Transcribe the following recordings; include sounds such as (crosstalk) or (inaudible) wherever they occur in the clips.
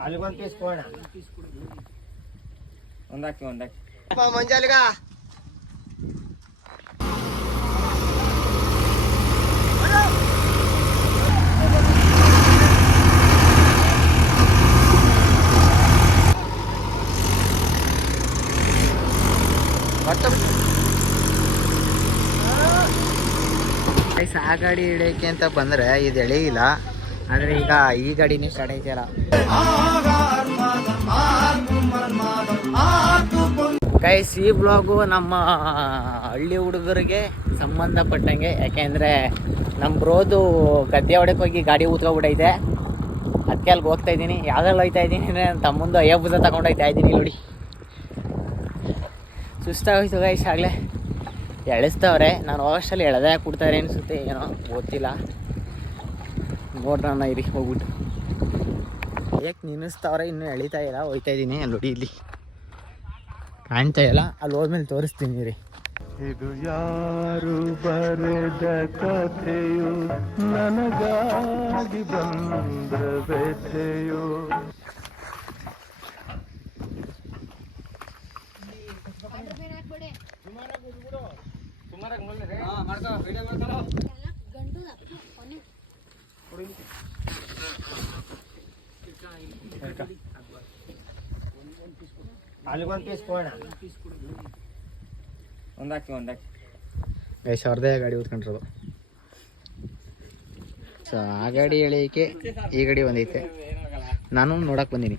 ಅಲ್ಲಿಗೊಂದು piece ಕೊಡೋಣ ಒಂದಾಕಿ ಒಂದಾಕಿ ಮಂಜಾಲಿಗ guys ಆ ಗಾಡಿ ಹಿಡಿಯೋಕೆ ಅಂತ ಬಂದ್ರೆ ಇದು ಎಳೆಯಿಲ್ಲ. ಆದರೆ ಈಗ ಈ ಗಾಡಿನೇ ಸ್ಟಾರ್ಟ್ ಐತಿಯಲ್ಲ ಗೈಸ್ ಈ ಬ್ಲಾಗು ನಮ್ಮ ಹಳ್ಳಿ ಹುಡುಗರಿಗೆ ಸಂಬಂಧಪಟ್ಟಂಗೆ. ಯಾಕೆಂದರೆ ನಮ್ಮ ಬ್ರೋದು ಗದ್ದೆ ಹೊಡಕ್ಕೆ ಹೋಗಿ ಗಾಡಿ ಊತ್ಕೊಂಡ್ಬಿಟ್ಟೈತೆ ಅದಕ್ಕೆ ಅಲ್ಲಿಗೆ ಹೋಗ್ತಾ ಇದ್ದೀನಿ. ಯಾವ್ದ್ರಲ್ಲಿ ಹೋಯ್ತಾ ಇದ್ದೀನಿ ಅಂದರೆ ನನ್ನ ತಮ್ಮಂದು ಅಯ್ಯಬ್ಬುಜ ತಗೊಂಡು ಹೋಯ್ತಾ ಇದ್ದೀನಿ ನೋಡಿ. ಸುಸ್ತಾಗೋಯ್ತು ಗೈಸ್ ಆಗಲೇ. ಎಳಿಸ್ತವ್ರೆ. ನಾನು ಹೋಗೋಷ್ಟಲ್ಲಿ ಎಳೆದೇ ಕೊಡ್ತಾರೆ ಅನಿಸುತ್ತೆ, ಏನೋ ಗೊತ್ತಿಲ್ಲ. ನೋಡ್ರಣ್ಣ ಇರಿ, ಹೋಗ್ಬಿಟ್ಟು. ಯಾಕೆ ನಿನ್ನಿಸ್ತಾವ್ರೆ ಇನ್ನೂ ಎಳಿತಾ ಇಲ್ಲ, ಹೋಯ್ತಾ ಇದ್ದೀನಿ ಅಲ್ಲಿ ನೋಡಿ ಇಲ್ಲಿ. ಕಾಣ್ತಾ ಇಲ್ಲ, ಅಲ್ಲಿ ಹೋದ್ಮೇಲೆ ತೋರಿಸ್ತೀನಿ ರೀ ಇದು ಯಾರು ಬರೆದ ಕಥೆಯು? ನನಗಾಗಿ ಬಂದ ವ್ಯಥೆಯು. ಅಲ್ಲಿಗೊಂದು ಪೀಸ್ ಕೊಡೋಣ. ಒಂದಾಕಿ ಒಂದಾಕಿ. ಗೈಸ್ ಅವ್ರದೇ ಗಾಡಿ ಉತ್ಕೊಂಡಿರೋದು. ಸೊ ಆ ಗಾಡಿ ಎಳೆಯಕ್ಕೆ ಈ ಗಾಡಿ ಒಂದೈತೆ ನಾನು ನೋಡಕ್ ಬಂದೀನಿ.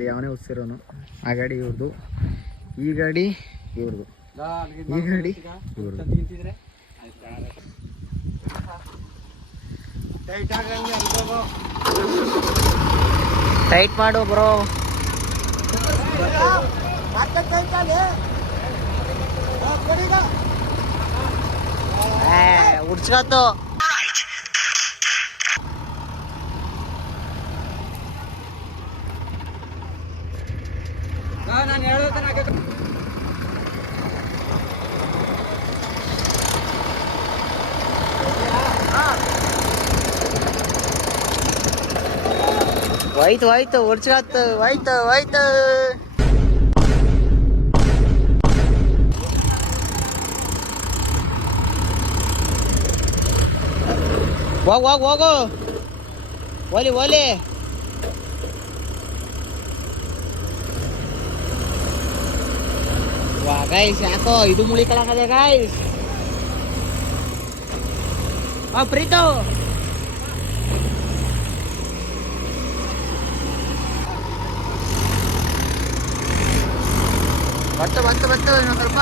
ಅಲ್ಲಿ ಅವನೇ ಉಸಿರೋನು. ಆ ಗಾಡಿ ಇವ್ರದ್ದು ಈ ಗಾಡಿ ಇವ್ರದ್ದು ಈ ಗಾಡಿ ಇವ್ರದ್ದು ಟೈಟ್ ಮಾಡು ಬ್ರೋ ಉಡ್ಸ್ಕೊತು ಹೋಯ್ತು ಹೋಯ್ತು ಉಡ್ಸ್ಕೊತ್ತು ಹೋಯ್ತು ಹೋಯ್ತು ಹೋಗು ಹೋಗು ಹೋಗು ಓಲಿ ಓಲಿ ವಾ ಗೈಸ್ ಯಾಕೋ ಇದು ಮುಳಿ ಕಳಕದೆ ಗೈಸ್ ಆ ಪ್ರೀತು ಬಂತು ಬಂತು ಬಂತು ಇನ್ನೊಂದು ಸ್ವಲ್ಪ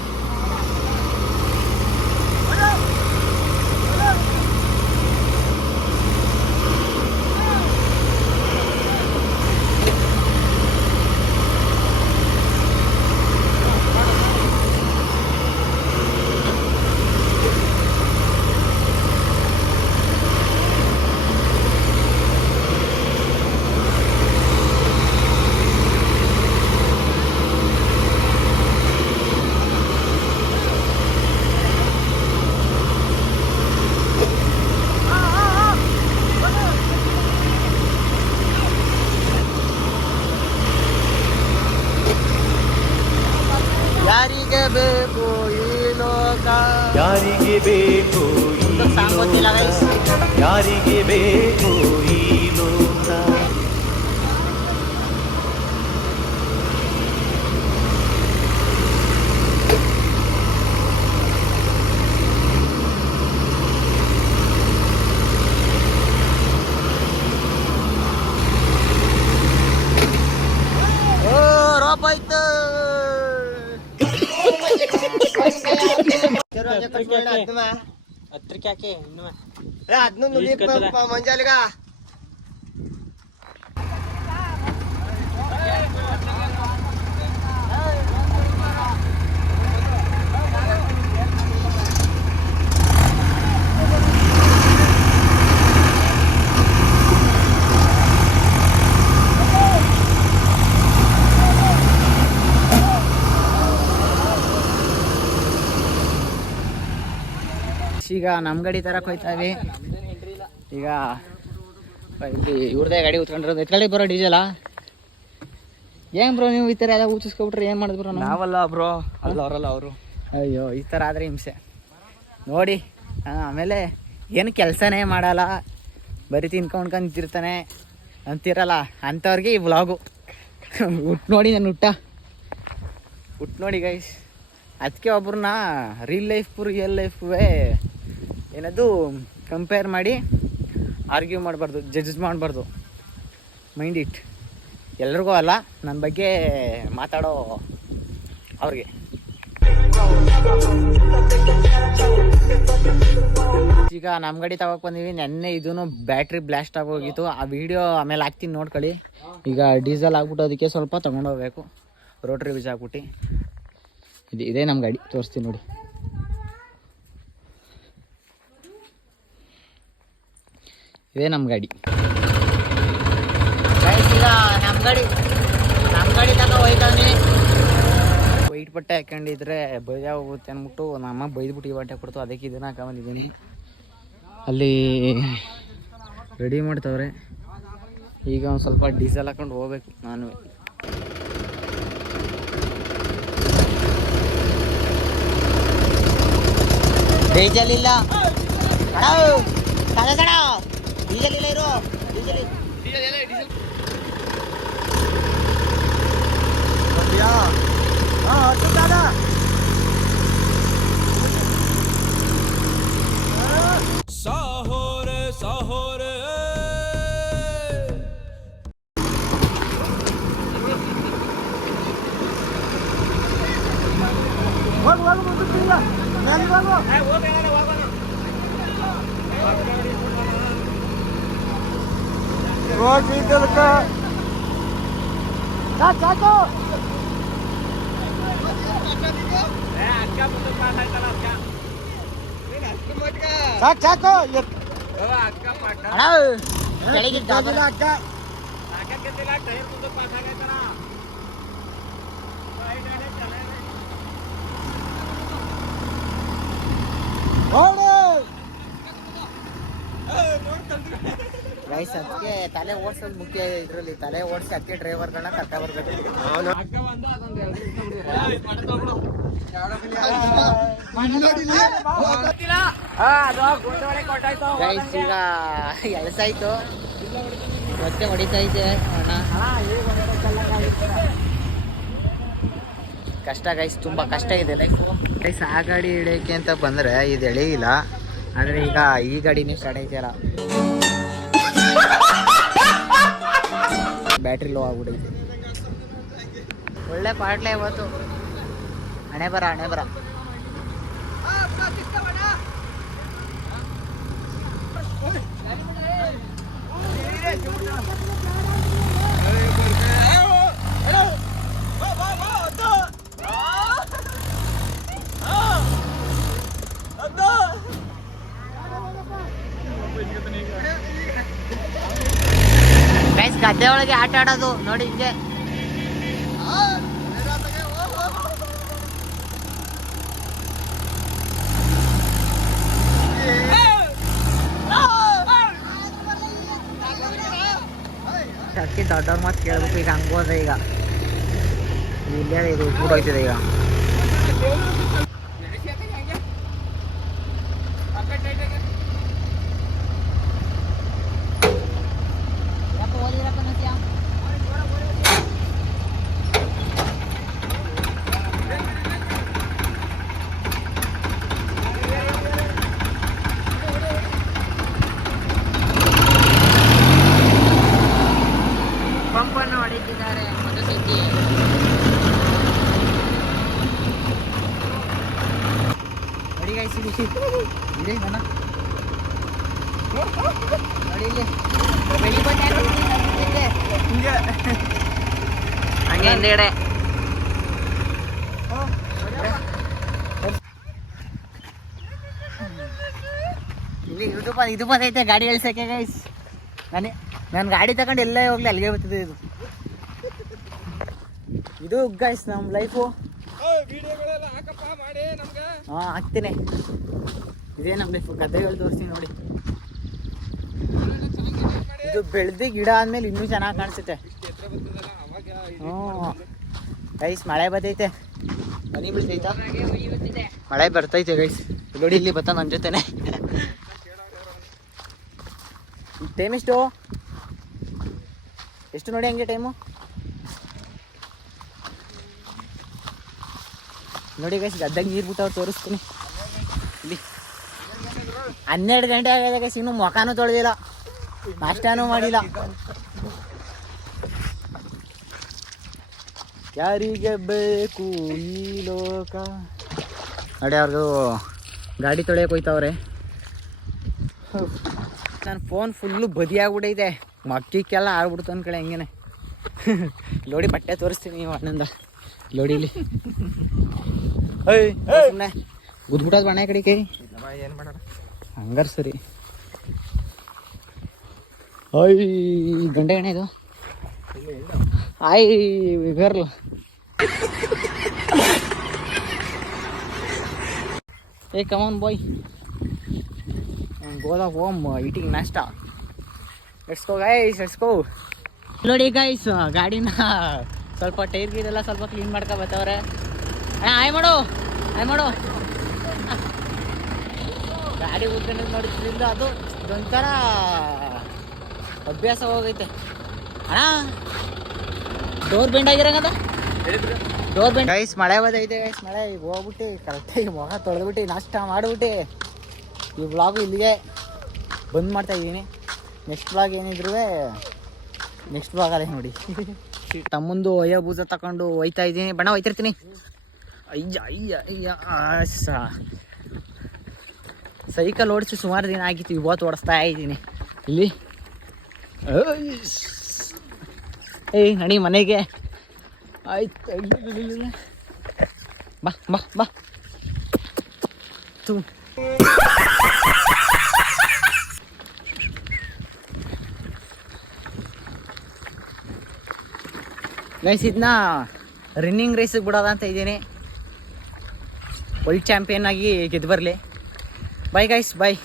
ಯಾರಿಗೆ ಬೇಕು ಈ ಲೋಕ ಯಾರಿಗೆ ಬೇಕು ಈ ಸಾಂಗ್ ಗೊತ್ತಿಲ್ಲ ಗೈಸ್ ಯಾರಿಗೆ ಬೇಕು ಈ ಲೋಕ? ಓ ರೋಪ್ ಆಯ್ತು. (laughs) ಹತ್ರಕ್ಕೆ ಯಾಕೆ ಇನ್ನು ಅದನ್ನು ನುಡಿ ಮಂಜಾಲಿಗ ಈಗ ನಮ್ಮ ಗಾಡಿ ತರ ಕೊಯ್ತಾವಿ. ಈಗ ಇಲ್ಲಿ ಇವ್ರದೇ ಗಾಡಿ ಉತ್ಕೊಂಡಿರೋದು ಎತ್ಕೊಳ್ಳಿ ಬರೋ ಡೀಸೆಲ ಏನ್ ಬ್ರೋ ನೀವು ಈ ಥರ ಎಲ್ಲ ಊಚಿಸ್ಕೊಬಿಟ್ರೆ ಏನು ಮಾಡಿದ್ ಬ್ರೋ ನಾವು? ನಾವಲ್ಲ ಬ್ರೋ ಅಲ್ಲ ಅವರಲ್ಲ ಅವರು. ಅಯ್ಯೋ ಈ ಥರ ಆದರೆ ಹಿಂಸೆ. ನೋಡಿ ಆಮೇಲೆ ಏನು ಕೆಲಸನೇ ಮಾಡಲ್ಲ. ಬರೀ ತಿನ್ಕೊಂಡು ನಿಂತಿರ್ತಾನೆ. ಅಂತಿರಲ್ಲ ಅಂಥವ್ರಿಗೆ ಈ ವ್ಲಾಗು. ಹುಟ್ಟು ನೋಡಿ ನಾನು ಹುಟ್ಟ. ಹುಟ್ಟು ನೋಡಿ ಗೈಸ್ ಅದಕ್ಕೆ ಒಬ್ರನ್ನ ರೀಲ್ ಲೈಫ್ ರಿಯಲ್ ಲೈಫ್ವೇ ಏನದು ಕಂಪೇರ್ ಮಾಡಿ ಆರ್ಗ್ಯೂ ಮಾಡಬಾರ್ದು ಜಡ್ಜ್ ಮಾಡಬಾರ್ದು. ಮೈಂಡ್ ಇಟ್ ಎಲ್ರಿಗೂ ಅಲ್ಲ ನನ್ನ ಬಗ್ಗೆ ಮಾತಾಡೋ ಅವ್ರಿಗೆ. ಈಗ ನಮ್ಮ ಗಾಡಿ ತಗೋಕ್ ಬಂದೀವಿ, ನೆನ್ನೆ ಇದೂ ಬ್ಯಾಟ್ರಿ ಬ್ಲಾಸ್ಟ್ ಆಗೋಗಿತ್ತು. ಆ ವಿಡಿಯೋ ಆಮೇಲೆ ಹಾಕ್ತೀನಿ ನೋಡ್ಕೊಳ್ಳಿ. ಈಗ ಡೀಸೆಲ್ ಆಗ್ಬಿಟ್ಟು ಅದಕ್ಕೆ ಸ್ವಲ್ಪ ತೊಗೊಂಡೋಗ್ಬೇಕು ರೋಟ್ರಿ ಬೀಜ ಹಾಕ್ಬಿಟ್ಟು ಇದು, ಇದೇ ನಮ್ಮ ಗಾಡಿ, ತೋರಿಸ್ತೀನಿ ನೋಡಿ. ಇದೇ ನಮ್ಮ ಗಾಡಿ. ಈಗ ನಮ್ಮ ಗಾಡಿ ನಮ್ಮ ಗಾಡಿ ತನಕ ವೈಟ್ ಬಟ್ಟೆ ಹಾಕೊಂಡಿದ್ರೆ ಬೈದ ಹೋಗುತ್ತೆ ಅಂದ್ಬಿಟ್ಟು ನಮ್ಮ ಬೈದ್ಬಿಟ್ಟು ಈ ಬಟ್ಟೆ ಕೊಡ್ತು ಅದಕ್ಕೆ ಇದನ್ನ ಹಾಕೊಂಬಂದಿದ್ದೀನಿ. ಅಲ್ಲಿ ರೆಡಿ ಮಾಡ್ತವ್ರೆ. ಈಗ ಒಂದು ಸ್ವಲ್ಪ ಡೀಸೆಲ್ ಹಾಕೊಂಡು ಹೋಗ್ಬೇಕು ನಾನು ಡೀಸೆಲ್ ಇಲ್ಲ. ಡೀಸೆಲ್ ಇಲ್ಲ ಇರು ಡೀಸೆಲ್ ಗೈಸ್ ಅದಕ್ಕೆ ತಲೆ ಓಡಿಸೋದು ಮುಖ್ಯ ಇದರಲ್ಲಿ ತಲೆ ಓಡಿಸಿ ಅದಕ್ಕೆ ಡ್ರೈವರ್ಗಳನ್ನ ಕರ್ಕ ಬರ್ಬೇಕು ಗೈಸ್ ಈಗ ಮತ್ತೆ ಹೊಡಿತಾ ಅಣ್ಣ ಕಷ್ಟ ಗೈಸ್ ತುಂಬಾ ಕಷ್ಟ ಇದೆ ಲೈಕ್ ಗೈಸ್ ಆ ಗಾಡಿ ಇಳಿಯಕ್ಕೆ ಅಂತ ಬಂದ್ರೆ ಇದು ಎಳೆಯಿಲ್ಲ. ಆದ್ರೆ ಈಗ ಈ ಗಾಡಿನೇ ಸ್ಟಾರ್ಟ್ ಐತಿಯಲ್ಲ ಬ್ಯಾಟ್ರಿ ಲೋ ಆಗ್ಬಿಟ್ಟಿದೆ ಒಳ್ಳೆ ಪಾಟ್ಲೆ ಇವತ್ತು. ಹಣೆ ಬರ ಹಣೆ ಬರ ಗೈಸ್ ಗದ್ದೆ ಒಳಗೆ ಆಟ ಆಡೋದು ನೋಡಿ ಹಿಂಗೆ. ಅದಕ್ಕೆ ದೊಡ್ಡವ್ರ ಮಾತು ಕೇಳ್ಬೇಕು ಈಗ ಹಂಗೋದ ಈಗ. ಇಲ್ಲೇ ಇದು ಕೂಡೋಯ್ತದೆ ಈಗ. ಇಲ್ಲಿ ನನ್ನ ನೋಡಿ ಇಲ್ಲಿ. ಬೆಳಿ ಬಂದೆ ಹಿಂಗೆ. ಹಂಗೆ ಹಿಂದೆಗಡೆ. ಇಲ್ಲಿ ಯೂಟ್ಯೂಬ್ ಇದು ಬಂದೈತೆ ಗಾಡಿ ಇಳ್ಸಕ್ಕೆ ಗೈಸ್ ನಾನು ನಾನು ಗಾಡಿ ತಗೊಂಡು ಎಲ್ಲೇ ಹೋಗ್ಲಿ ಅಲ್ಲಿಗೆ ಬರ್ತಿದ್ದೆ ಇದು. ಇದು ಗೈಸ್ ನಮ್ಮ ಲೈಫು ಹಾಂ ಹಾಕ್ತೀನಿ. ಇದೇ ನಮ್ಮ ಲೈಫು ಗದ್ದೆಗಳು ತೋರಿಸ್ತೀನಿ ನೋಡಿ. ಇದು ಬೆಳೆದು ಗಿಡ ಆದ್ಮೇಲೆ ಇನ್ನೂ ಚೆನ್ನಾಗಿ ಕಾಣಿಸುತ್ತೆ. ಹ್ಞೂ. ಗೈಸ್ ಮಳೆ ಬರ್ತೈತೆ. ಮನಿ ಬೀಳ್ತೈತಾ ಮಳೆ ಬರ್ತೈತೆ ಗೈಸ್ ನೋಡಿ, ಇಲ್ಲಿ ಬತ್ತ ನನ್ನ ಜೊತೆನೆ. ಟೈಮ್ ಎಷ್ಟು? ಎಷ್ಟು ನೋಡಿ ಹಂಗೆ ಟೈಮು ನೋಡಿ ಗೈಸ್ ಗದ್ದಾಗ ನೀರು ಬಿಟ್ಟವ್ರು ತೋರಿಸ್ತೀನಿ. ಹನ್ನೆರಡು ಗಂಟೆ ಆಗಿದೆ ಗೈಸ್ ಇನ್ನೂ ಮೊಖನೂ ತೊಳೆದಿಲ್ಲ. ನಾಷ್ಟಾನೂ ಮಾಡಿಲ್ಲ. ಯಾರಿಗೆ ಬೇಕು ಈ ಲೋಕ? ನೋಡಿ ಅವ್ರದು ಗಾಡಿ ತೊಳೆಯಕ್ಕೆ ಹೋಯ್ತವ್ರೆ. ನನ್ನ ಫೋನ್ ಫುಲ್ಲು ಬದಿಯಾಗ್ಬಿಟ್ಟೈತೆ ಮಕ್ಕಿಕ್ಕೆಲ್ಲ ಆಡ್ಬಿಡ್ತು ಅಂದ್ಕಳೆ ಹೆಂಗೇನೆ. ಲೋಡಿ ಬಟ್ಟೆ ತೋರಿಸ್ತೀನಿ ನೀವು ಅಣ್ಣಂದ ಲೋಡಿಲಿ ಗುದ್ಬಿಟ್ಟದ ಬಣ್ಣ ಕಡೆ ಕೈ ಏನು ಮಾಡೋಣ ಹಂಗಾರ ಸರಿ. ಅಯ್ ಗಂಟೆ ಗಣ ಇದು? ಆಯ್ ಗರ್ಲ್ ಏ ಕಮಾನ್ ಬಾಯ್ ಗೋದ ಹೋಮ್ ಈಟಿಂಗ್ ನಾಷ್ಟ. ಗೋ ಗೈಸ್ ಗೋ ನೋಡಿ ಗೈಸ್ ಗಾಡಿನ ಸ್ವಲ್ಪ ಟೈರ್ ಗೀರೆಲ್ಲ ಸ್ವಲ್ಪ ಕ್ಲೀನ್ ಮಾಡ್ಕೊ ಬತ್ತವ್ರೆ. ಅಣ್ಣ, ಆಯ್ ಮಾಡು ಆಯ್ ಮಾಡು. ಗಾಡಿ ಉದ್ದನೆ ನೋಡಿದ್ರಿಂದ ಅದು ಇದೊಂಥರ ಅಭ್ಯಾಸ ಹೋಗೈತೆ. ಅಣ್ಣ ಡೋರ್ ಬೆಂಡ್ ಆಗಿರಂಗದ? ಡೋರ್ ಬೆಂಡ್ ಐಸ್ ಮಳೆ ಬದೈತೆ ಗೈಸ್ ಮಳೆ. ಈಗ ಹೋಗ್ಬಿಟ್ಟು ಕರೆಕ್ಟಾಗಿ ಮೊಗ ತೊಳೆದ್ಬಿಟ್ಟು, ನಷ್ಟ ಮಾಡಿಬಿಟ್ಟು, ಈ ಬ್ಲಾಗು ಇಲ್ಲಿಗೆ ಬಂದ್ ಮಾಡ್ತಾ ಇದ್ದೀನಿ. ನೆಕ್ಸ್ಟ್ ಬ್ಲಾಗ್ ಏನಿದ್ರು ನೆಕ್ಸ್ಟ್ ಬ್ಲಾಗಲ್ಲೇ ನೋಡಿ. ತಮ್ಮಂದು ಅಯ್ಯ ಭೂಜ ತಗೊಂಡು ಹೋಯ್ತಾ ಇದ್ದೀನಿ. ಬಣ್ಣ, ಹೋಯ್ತಿರ್ತೀನಿ. ಅಯ್ಯ ಅಯ್ಯ ಅಯ್ಯ ಆಸ ಸೈಕಲ್ ಓಡಿಸಿ ಸುಮಾರು ದಿನ ಆಗಿತ್ತು, ಇವತ್ತು ಓಡಿಸ್ತಾ ಇದ್ದೀನಿ. ಇಲ್ಲಿ. ಏಯ್. ನಡಿ ಮನೆಗೆ. ಆಯ್ತು. ಬಾ ಬಾ ಬಾ. ತು. ಗೈಸ್ ಇದನ್ನ ರನ್ನಿಂಗ್ ರೇಸಿಗೆ ಬಿಡೋದ ಅಂತ ಇದ್ದೀನಿ. ವರ್ಲ್ಡ್ ಚಾಂಪಿಯನ್ ಆಗಿ ಗೆದ್ದು ಬರಲಿ. Bye guys bye